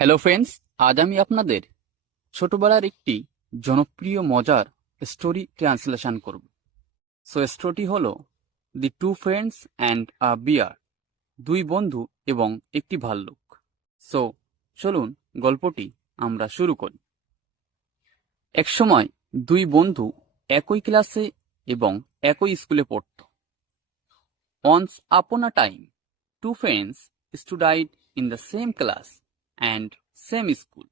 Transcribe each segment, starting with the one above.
Hello friends আজ আমি আপনাদের ছোটবেলার একটি জনপ্রিয়, মজার স্টোরি ট্রান্সলেশন করব। সো স্টোরিটি হল the two friends and a bear দুই বন্ধু এবং একটি ভাল্লুক। সো চলুন গল্পটি আমরা শুরু করি। একসময় দুই বন্ধু একই ক্লাসে এবং একই স্কুলে পড়ত। Once upon a time two friends studied in the same class and same school.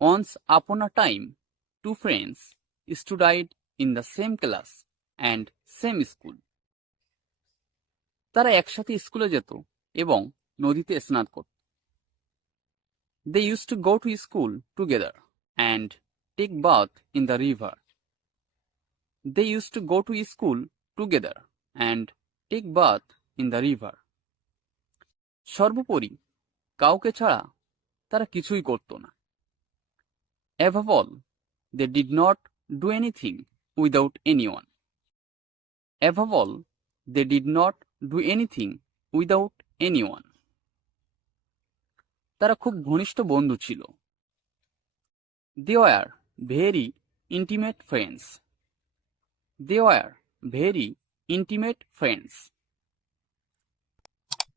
Once upon a time, two friends studied in the same class and same school. তারা একসাথে স্কুলে যেত এবং নদীতে স্নান করত they used to go to school together and take bath in the river they used to go to school together and take bath in the river সর্বোপরি কাউকে ছাড়া তারা কিছুই করত না। Above all they did not do anything without anyone above all they did not do anything without anyone তারা খুব ঘনিষ্ঠ বন্ধু ছিল। They were very intimate friends they were very intimate friends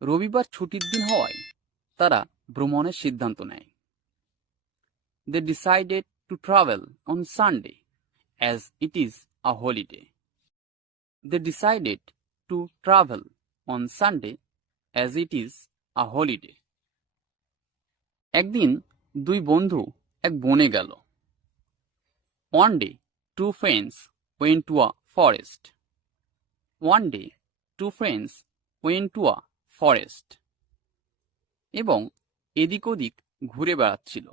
রবিবার ছুটির দিন হওয়ায় তারা ভ্রমণের সিদ্ধান্ত নেয়। They decided to travel on Sunday as it is a holiday they decided to travel on Sunday as it is a holiday একদিন দুই বন্ধু এক বনে গেল। One day two friends went to a forest one day two friends went to a forest এবং এদিক ওদিক ঘুরে বেড়াচ্ছিল।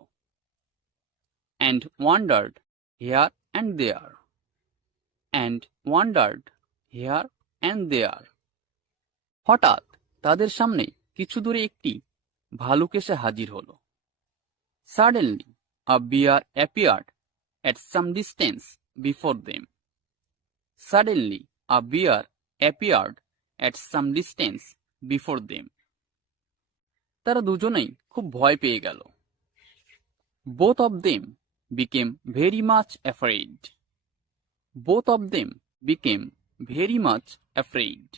And wandered here and there and wandered here and there হঠাৎ তাদের সামনে কিছু দূরে একটি ভালুক এসে হাজির হলো। Suddenly a bear appeared at some distance before them suddenly a bear appeared at some distance before them তারা দুজনেই খুব ভয় পেয়ে গেল। Both of them became very much afraid both of them became very much afraid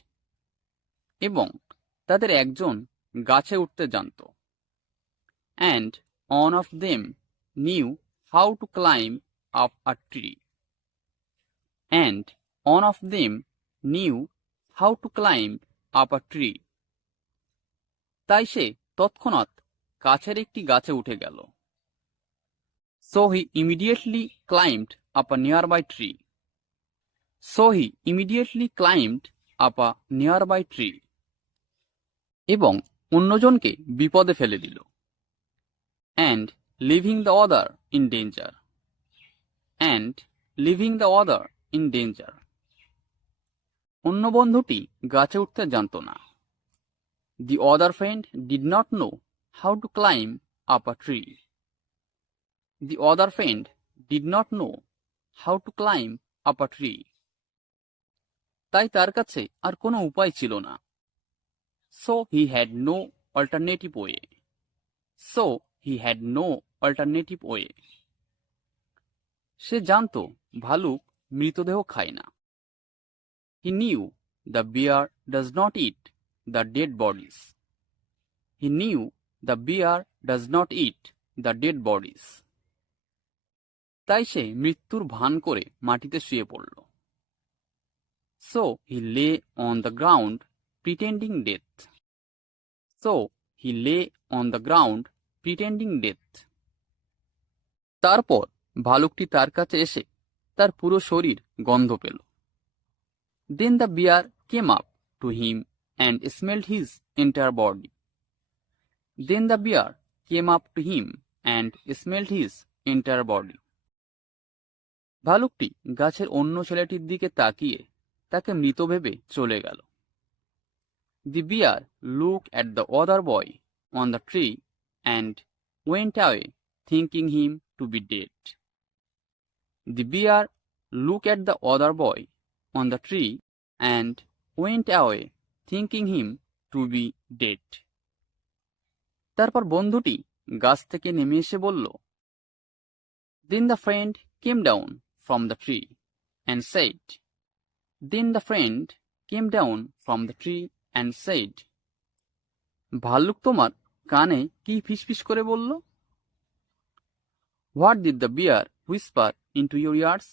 এবং তাদের একজন গাছে উঠতে জানত। And one of them knew how to climb up a tree and one of them knew how to climb up a tree তাই সে তৎক্ষণাৎ কাছের একটি গাছে উঠে গেল। So he immediately climbed up a nearby tree so he immediately climbed up a nearby tree এবং অন্যজনকে বিপদে ফেলে দিল। And leaving the other in danger and leaving the other in danger অন্য বন্ধুটি গাছে উঠতে জানত না। The other friend did not know how to climb up a tree. The other friend did not know how to climb up a tree. তাই তার কাছে আর কোনো উপায় ছিল না so he had no alternative way so he had no alternative way সে জানত ভালুক মৃতদেহ খায় না he knew the bear does not eat the dead bodies. He knew the bear does not eat the dead bodies. তাই সে মৃত্যুর ভান করে মাটিতে শুয়ে পড়ল so he lay on the ground pretending death so he lay on the ground pretending death তারপর ভালুকটি তার কাছে এসে তার পুরো শরীর গন্ধ পেল then the bear came up to him and smelled his entire body. Then the bear came up to him and smelled his entire body. ভালুকটি গাছের অন্য ছেলেটির দিকে তাকিয়ে তাকে মৃত ভেবে চলে গেল the bear look at the other boy on the tree and went away thinking him to be dead the bear look at the other boy on the tree and went away thinking him to be dead তারপর বন্ধুটি গাছ থেকে নেমে এসে বলল Then the friend came down from the tree and said, Then the friend came down from the tree and said, ভাল্লুক তোমার কানে কি ফিসফিস করে বলল? What did the bear whisper into your ears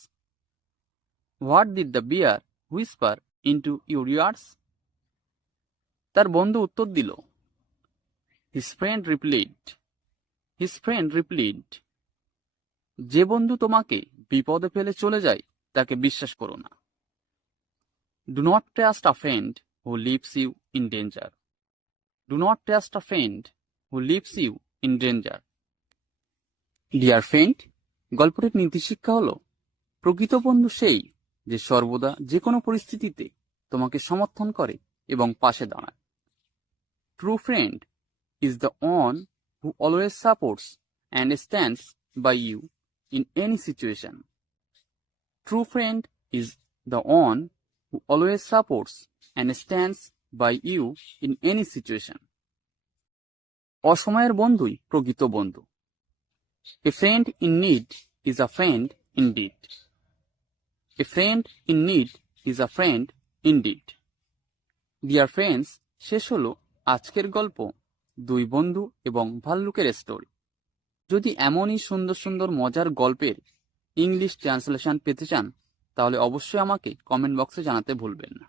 what did the bear whisper into your ears তার বন্ধু উত্তর দিল হিস ফ্রেন্ড রিপ্লিড হিস ফ্রেন্ড রিপ্লিড যে বন্ধু তোমাকে বিপদে ফেলে চলে যায়, তাকে বিশ্বাস করো না। Do not trust a friend who leaves you in danger do not trust a friend who leaves you in danger dear friend গল্পটির নীতিশিক্ষা হলো, প্রকৃত বন্ধু সেই যে সর্বদা যে কোনো পরিস্থিতিতে তোমাকে সমর্থন করে এবং পাশে দাঁড়ায়। True friend is the one who always supports and stands by you in any situation. True friend is the one who always supports and stands by you in any situation. অসময়ের বন্ধুই প্রকৃত বন্ধু a friend in need is a friend in deed a friend in need is a friend in deed dear friends শেষ হলো আজকের গল্প, দুই বন্ধু এবং ভাল্লুকের স্টোরি যদি এমনই সুন্দর সুন্দর মজার গল্পের ইংলিশ ট্রান্সলেশন পেতে চান, তাহলে অবশ্যই আমাকে কমেন্ট বক্সে জানাতে ভুলবেন না।